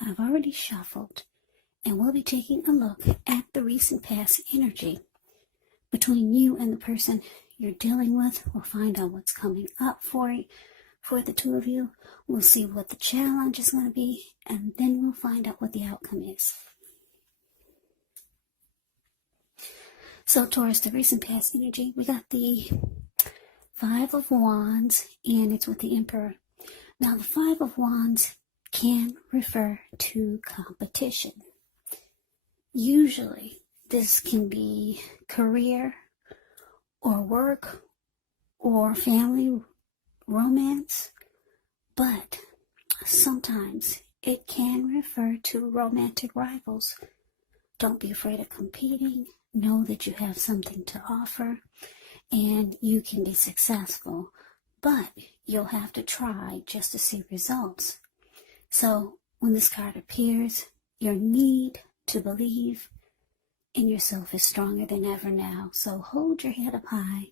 I've already shuffled, and we'll be taking a look at the recent past energy between you and the person you're dealing with. We'll find out what's coming up for the two of you. We'll see what the challenge is going to be, and then we'll find out what the outcome is. So Taurus, the recent past energy, we got the Five of Wands, and it's with the Emperor. Now, the Five of Wands can refer to competition. Usually, this can be career or work or family romance, but sometimes it can refer to romantic rivals. Don't be afraid of competing. Know that you have something to offer and you can be successful, but you'll have to try just to see results. So when this card appears, your need to believe in yourself is stronger than ever now. So hold your head up high.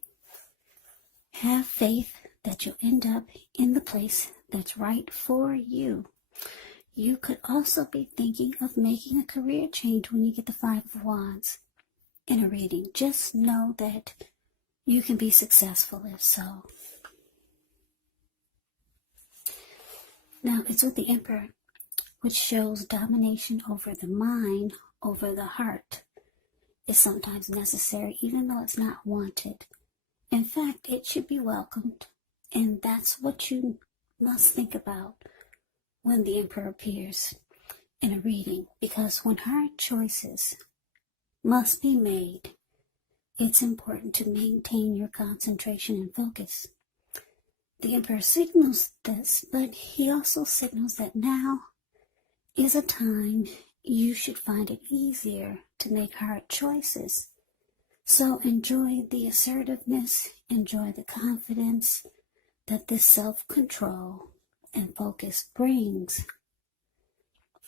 Have faith that you'll end up in the place that's right for you. You could also be thinking of making a career change when you get the Five of Wands in a reading. Just know that you can be successful if so. Now, it's with the Emperor, which shows domination over the mind, over the heart, is sometimes necessary, even though it's not wanted. In fact, it should be welcomed, and that's what you must think about when the Emperor appears in a reading, because when hard choices must be made, it's important to maintain your concentration and focus. The Emperor signals this, but he also signals that now is a time you should find it easier to make hard choices. So enjoy the assertiveness, enjoy the confidence that this self-control and focus brings.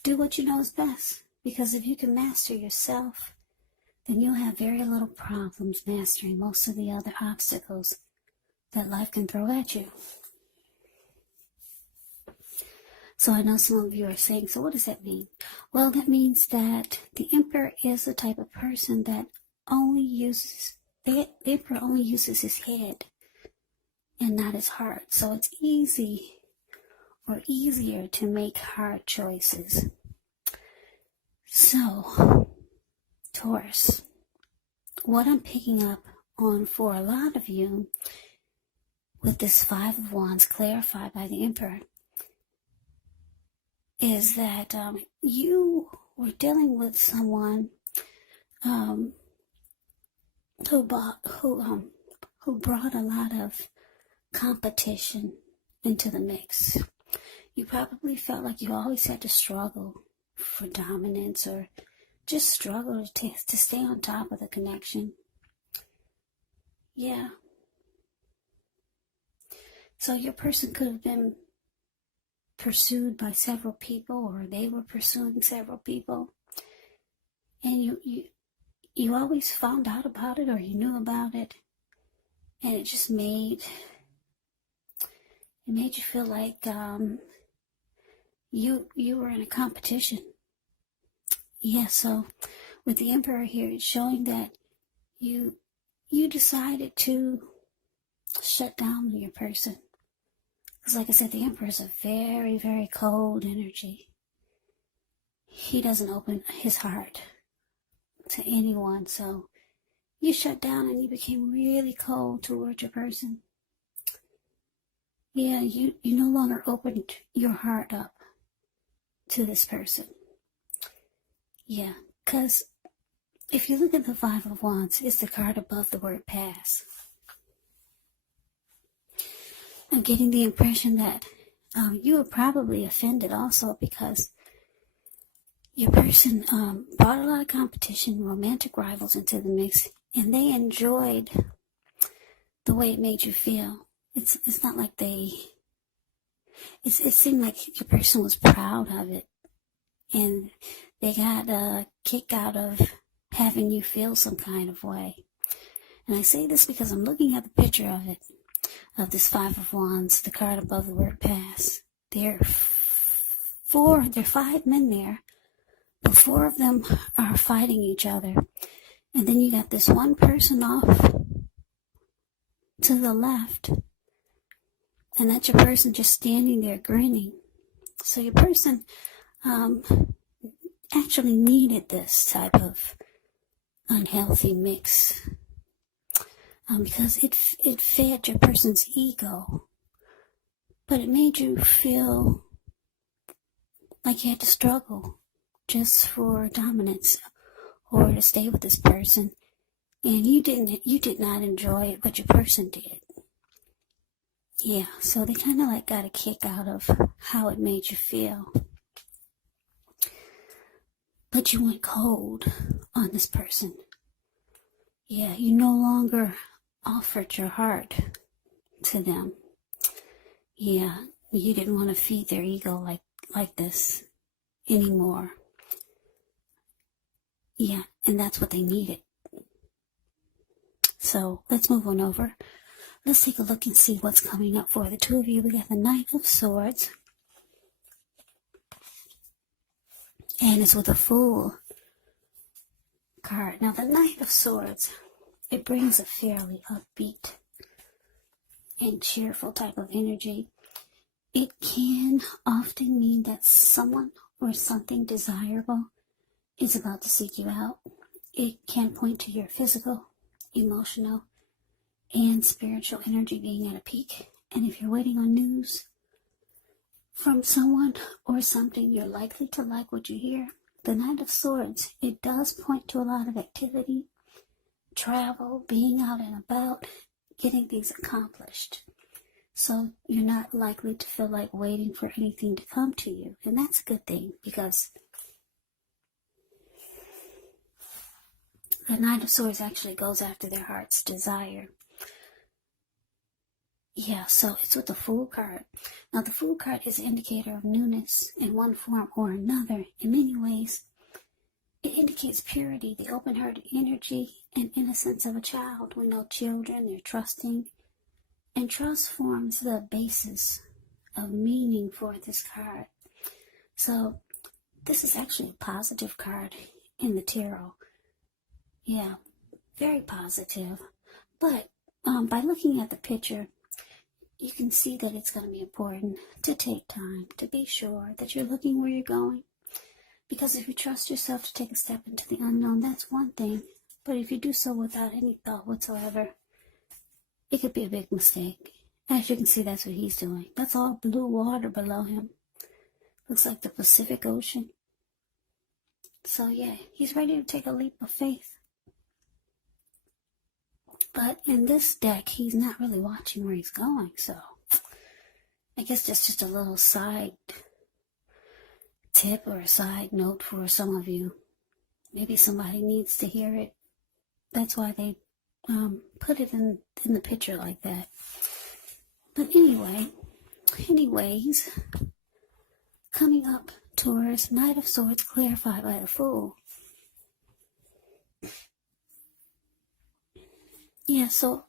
Do what you know is best, because if you can master yourself, then you'll have very little problems mastering most of the other obstacles that life can throw at you. So I know some of you are saying, so what does that mean? Well, that means that the Emperor is the type of person that the Emperor only uses his head and not his heart. So it's easy or easier to make hard choices. So, Taurus, what I'm picking up on for a lot of you with this Five of Wands clarified by the Emperor is that you were dealing with someone who brought a lot of competition into the mix. You probably felt like you always had to struggle for dominance or just struggle to stay on top of the connection. Yeah. So your person could have been pursued by several people, or they were pursuing several people, and you always found out about it, or you knew about it, and it just made you feel like you were in a competition. Yeah, so with the Emperor here, it's showing that you decided to shut down your person. Because like I said, the Emperor is a very, very cold energy. He doesn't open his heart to anyone. So you shut down and you became really cold towards your person. Yeah, you no longer opened your heart up to this person. Yeah, because if you look at the Five of Wands, it's the card above the word pass. I'm getting the impression that you were probably offended also, because your person brought a lot of competition, romantic rivals into the mix, and they enjoyed the way it made you feel. It's not like it seemed like your person was proud of it, and they got a kick out of having you feel some kind of way. And I say this because I'm looking at the picture of it, of this Five of Wands, the card above the word pass. They're there are 5 men there, but 4 of them are fighting each other. And then you got this one person off to the left, and that's your person just standing there grinning. So your person actually needed this type of unhealthy mix because it fed your person's ego, but it made you feel like you had to struggle just for dominance or to stay with this person, and you did not enjoy it, but your person did. Yeah, so they kind of like got a kick out of how it made you feel. But you went cold on this person. Yeah, you no longer offered your heart to them. Yeah, you didn't want to feed their ego like this anymore. Yeah, and that's what they needed. So let's move on over. Let's take a look and see what's coming up for the 2 of you. We got the Knight of Swords. And it's with a Fool card. Now the Knight of Swords, it brings a fairly upbeat and cheerful type of energy. It can often mean that someone or something desirable is about to seek you out. It can point to your physical, emotional, and spiritual energy being at a peak. And if you're waiting on news from someone or something, you're likely to like what you hear. The Knight of Swords, it does point to a lot of activity, travel, being out and about, getting things accomplished. So you're not likely to feel like waiting for anything to come to you. And that's a good thing, because the Knight of Swords actually goes after their heart's desire. Yeah, so it's with the Fool card. Now the Fool card is an indicator of newness in one form or another. In many ways, it indicates purity, the open-hearted energy and innocence of a child. We know children, they're trusting, and trust forms the basis of meaning for this card. So this is actually a positive card in the tarot. Yeah, very positive. But by looking at the picture, you can see that it's going to be important to take time to be sure that you're looking where you're going. Because if you trust yourself to take a step into the unknown, that's one thing. But if you do so without any thought whatsoever, it could be a big mistake. As you can see, that's what he's doing. That's all blue water below him. Looks like the Pacific Ocean. So yeah, he's ready to take a leap of faith. But in this deck, he's not really watching where he's going. So I guess that's just a little side tip or a side note for some of you. Maybe somebody needs to hear it. That's why they put it in the picture like that. But anyways, coming up, Taurus, Knight of Swords clarified by the Fool. Yeah, so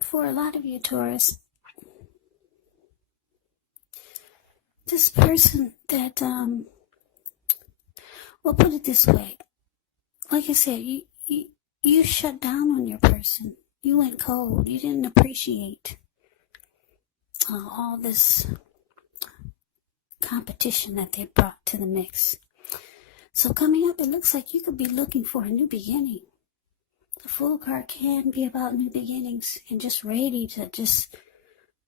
for a lot of you, Taurus, this person that, well, put it this way. Like I said, you shut down on your person. You went cold. You didn't appreciate all this competition that they brought to the mix. So coming up, it looks like you could be looking for a new beginning. The Fool card can be about new beginnings and just ready to just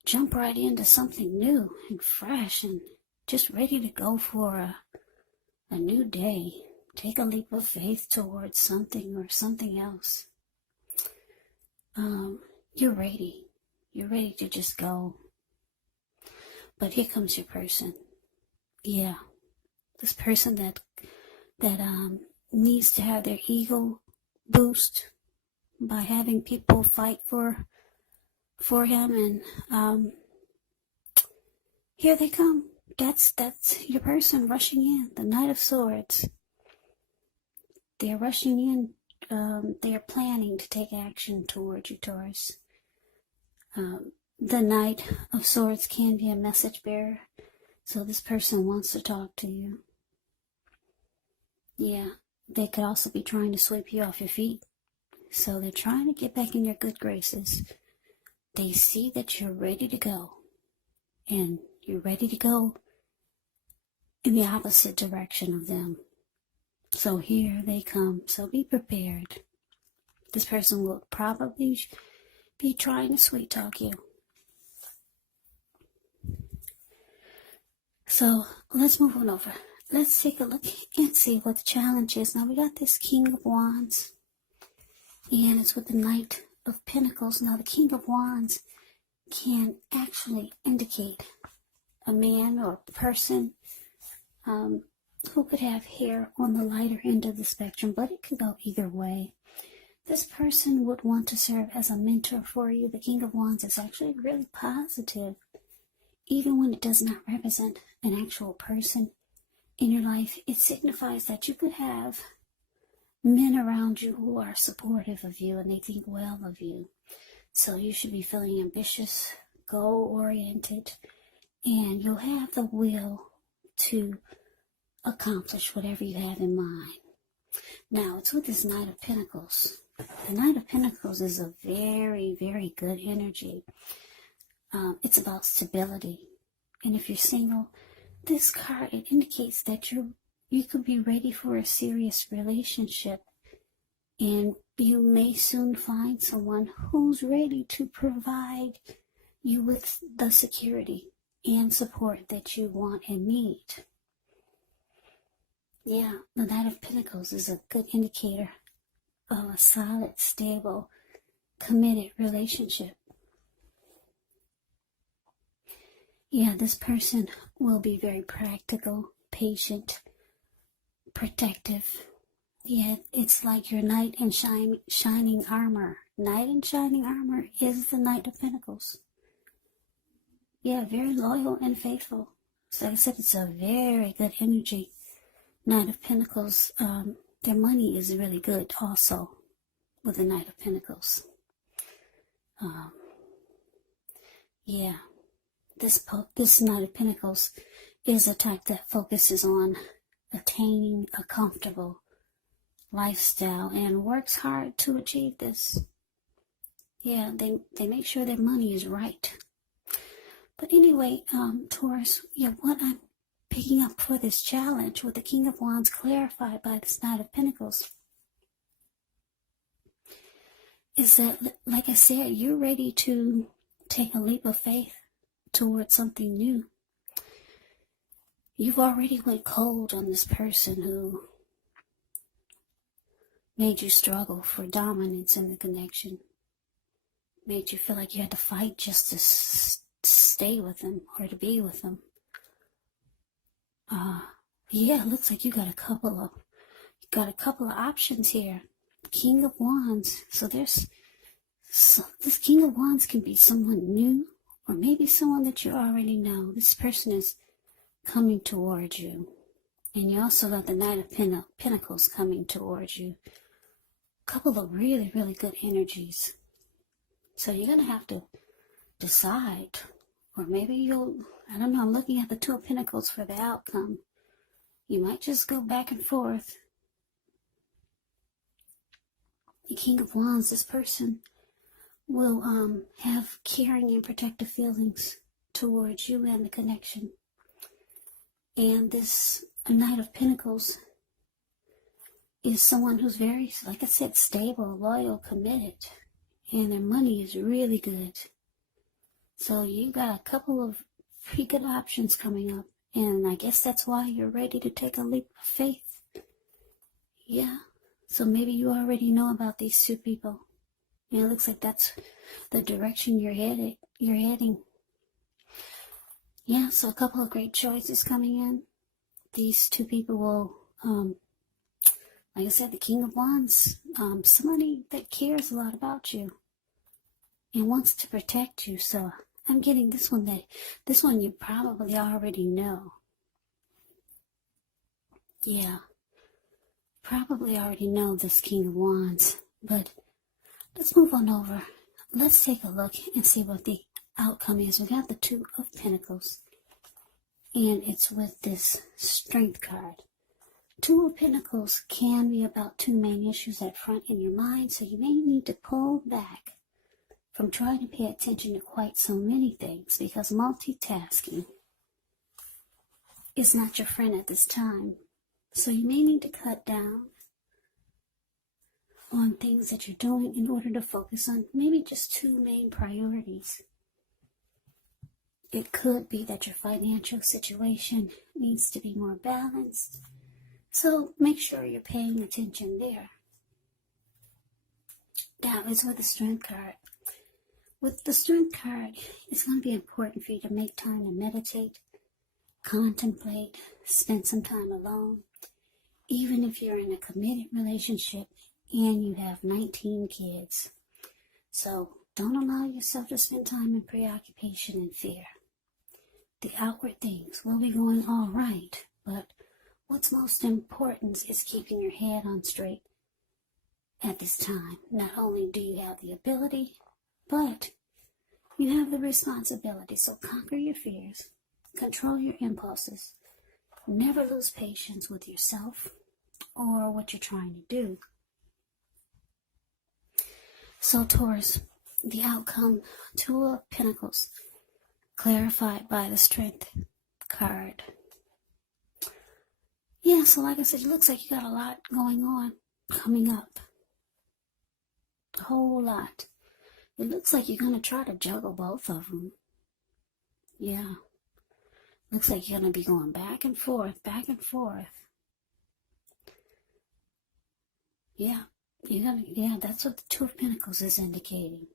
jump right into something new and fresh and just ready to go for a new day. Take a leap of faith towards something or something else. You're ready. You're ready to just go. But here comes your person. Yeah. This person that needs to have their ego boost by having people fight for him, and here they come. That's your person rushing in. The Knight of Swords. They're rushing in. They are planning to take action towards you, Taurus. The Knight of Swords can be a message bearer. So this person wants to talk to you. Yeah, they could also be trying to sweep you off your feet. So they're trying to get back in your good graces. They see that you're ready to go. And you're ready to go in the opposite direction of them. So here they come. So be prepared. This person will probably be trying to sweet talk you. So let's move on over. Let's take a look and see what the challenge is. Now we got this King of Wands. And it's with the Knight of Pentacles. Now the King of Wands can actually indicate a man or a person who could have hair on the lighter end of the spectrum, but it could go either way. This person would want to serve as a mentor for you. The King of Wands is actually really positive, even when it does not represent an actual person in your life. It signifies that you could have men around you who are supportive of you and they think well of you. So you should be feeling ambitious, goal-oriented, and you'll have the will to accomplish whatever you have in mind. Now, it's with this Knight of Pentacles. The Knight of Pentacles is a very, very good energy. It's about stability. And if you're single, this card, it indicates that you could be ready for a serious relationship. And you may soon find someone who's ready to provide you with the security and support that you want and need. Yeah, the Knight of Pentacles is a good indicator of a solid, stable, committed relationship. Yeah, this person will be very practical, patient, protective. Yeah, it's like your knight in shining armor. Knight in shining armor is the Knight of Pentacles. Yeah, very loyal and faithful. So like I said, it's a very good energy. Knight of Pentacles, their money is really good also with the Knight of Pentacles. Yeah, this Knight of Pentacles is a type that focuses on attaining a comfortable lifestyle and works hard to achieve this. Yeah, they make sure their money is right. But anyway, Taurus, yeah, what I'm picking up for this challenge with the King of Wands clarified by this Knight of Pentacles is that, like I said, you're ready to take a leap of faith towards something new. You've already went cold on this person who made you struggle for dominance in the connection. Made you feel like you had to fight just to stay with them or to be with them. Yeah, it looks like you got a couple of options here. King of Wands. So this King of Wands can be someone new or maybe someone that you already know. This person is coming towards you. And you also got the Knight of Pentacles coming towards you. A couple of really, really good energies. So you're going to have to decide. Or maybe I don't know, I'm looking at the Two of Pentacles for the outcome. You might just go back and forth. The King of Wands, this person will have caring and protective feelings towards you and the connection. And this Knight of Pentacles is someone who's very, like I said, stable, loyal, committed. And their money is really good. So you got a couple of pretty good options coming up. And I guess that's why you're ready to take a leap of faith. Yeah. So maybe you already know about these two people. And it looks like that's the direction you're heading. Yeah, so a couple of great choices coming in. These two people will, like I said, the King of Wands, somebody that cares a lot about you and wants to protect you. So I'm getting this one you probably already know. Yeah, probably already know this King of Wands, but let's move on over. Let's take a look and see what the outcome is. We got the Two of Pentacles, and it's with this Strength card. Two of Pentacles can be about two main issues at front in your mind, so you may need to pull back from trying to pay attention to quite so many things, because multitasking is not your friend at this time. So you may need to cut down on things that you're doing in order to focus on maybe just two main priorities. It could be that your financial situation needs to be more balanced, so make sure you're paying attention there. Now it's with the Strength card. With the Strength card, it's going to be important for you to make time to meditate, contemplate, spend some time alone. Even if you're in a committed relationship and you have 19 kids. So don't allow yourself to spend time in preoccupation and fear. The outward things will be going all right, but what's most important is keeping your head on straight at this time. Not only do you have the ability, but you have the responsibility. So conquer your fears, control your impulses, never lose patience with yourself or what you're trying to do. So Taurus, the outcome, Two of Pentacles, clarified by the Strength card. Yeah, so like I said, it looks like you got a lot going on coming up. A whole lot. It looks like you're going to try to juggle both of them. Yeah. Looks like you're going to be going back and forth, back and forth. Yeah. That's what the Two of Pentacles is indicating.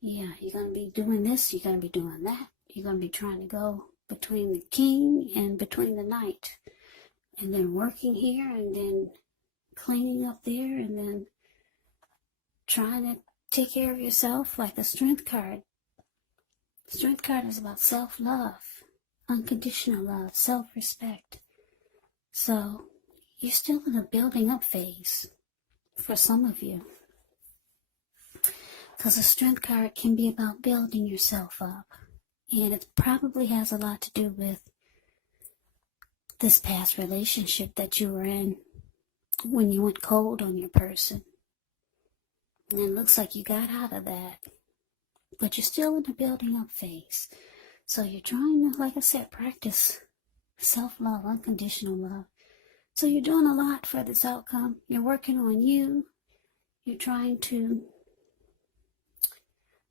Yeah, you're going to be doing this, you're going to be doing that. You're going to be trying to go between the king and between the knight. And then working here and then cleaning up there and then trying to take care of yourself like the Strength card. The Strength card is about self-love, unconditional love, self-respect. So you're still in a building up phase for some of you. Because the Strength card can be about building yourself up. And it probably has a lot to do with this past relationship that you were in when you went cold on your person. And it looks like you got out of that. But you're still in the building up phase. So you're trying to, like I said, practice self-love, unconditional love. So you're doing a lot for this outcome. You're working on you. You're trying to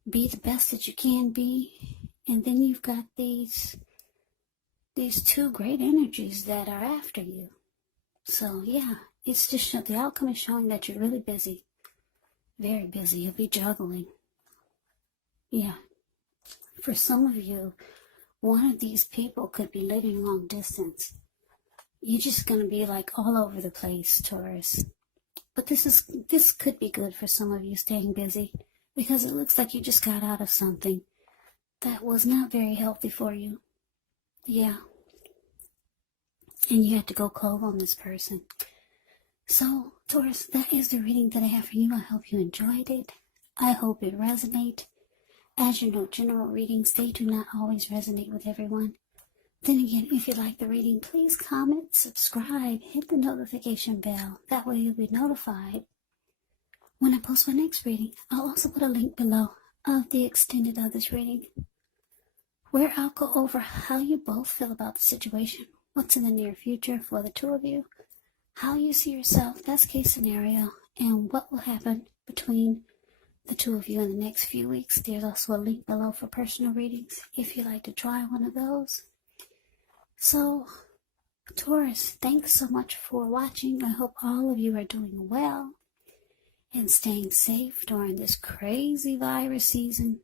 be the best that you can be. And then you've got these two great energies that are after you. So yeah, it's just the outcome is showing that you're really busy. Very busy. You'll be juggling. Yeah. For some of you, one of these people could be living long distance. You're just going to be like all over the place, Taurus. But this could be good for some of you staying busy, because it looks like you just got out of something that was not very healthy for you. Yeah. And you had to go cold on this person. So, Taurus, that is the reading that I have for you. I hope you enjoyed it. I hope it resonated. As you know, general readings, they do not always resonate with everyone. Then again, if you like the reading, please comment, subscribe, hit the notification bell. That way you'll be notified when I post my next reading. I'll also put a link below of the extended of this reading, where I'll go over how you both feel about the situation, what's in the near future for the two of you, how you see yourself, best case scenario, and what will happen between the two of you in the next few weeks. There's also a link below for personal readings if you'd like to try one of those. So, Taurus, thanks so much for watching. I hope all of you are doing well and staying safe during this crazy virus season.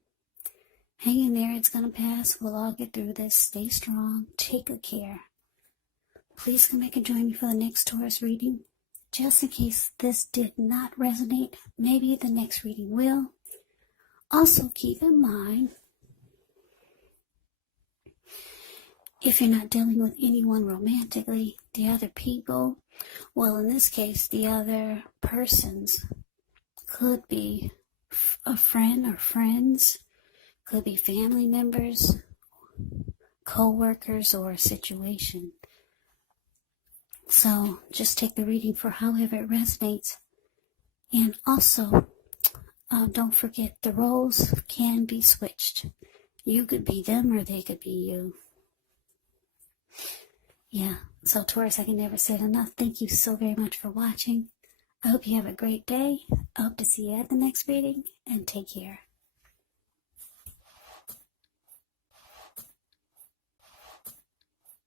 Hang in there, it's going to pass. We'll all get through this. Stay strong. Take good care. Please come back and join me for the next Taurus reading. Just in case this did not resonate, maybe the next reading will. Also keep in mind, if you're not dealing with anyone romantically, the other people, well, in this case, the other persons could be a friend or friends, could be family members, co-workers or a situation. So just take the reading for however it resonates. And also, don't forget, the roles can be switched. You could be them or they could be you. Yeah, so Taurus, I can never say it enough. Thank you so very much for watching. I hope you have a great day. I hope to see you at the next reading, and take care.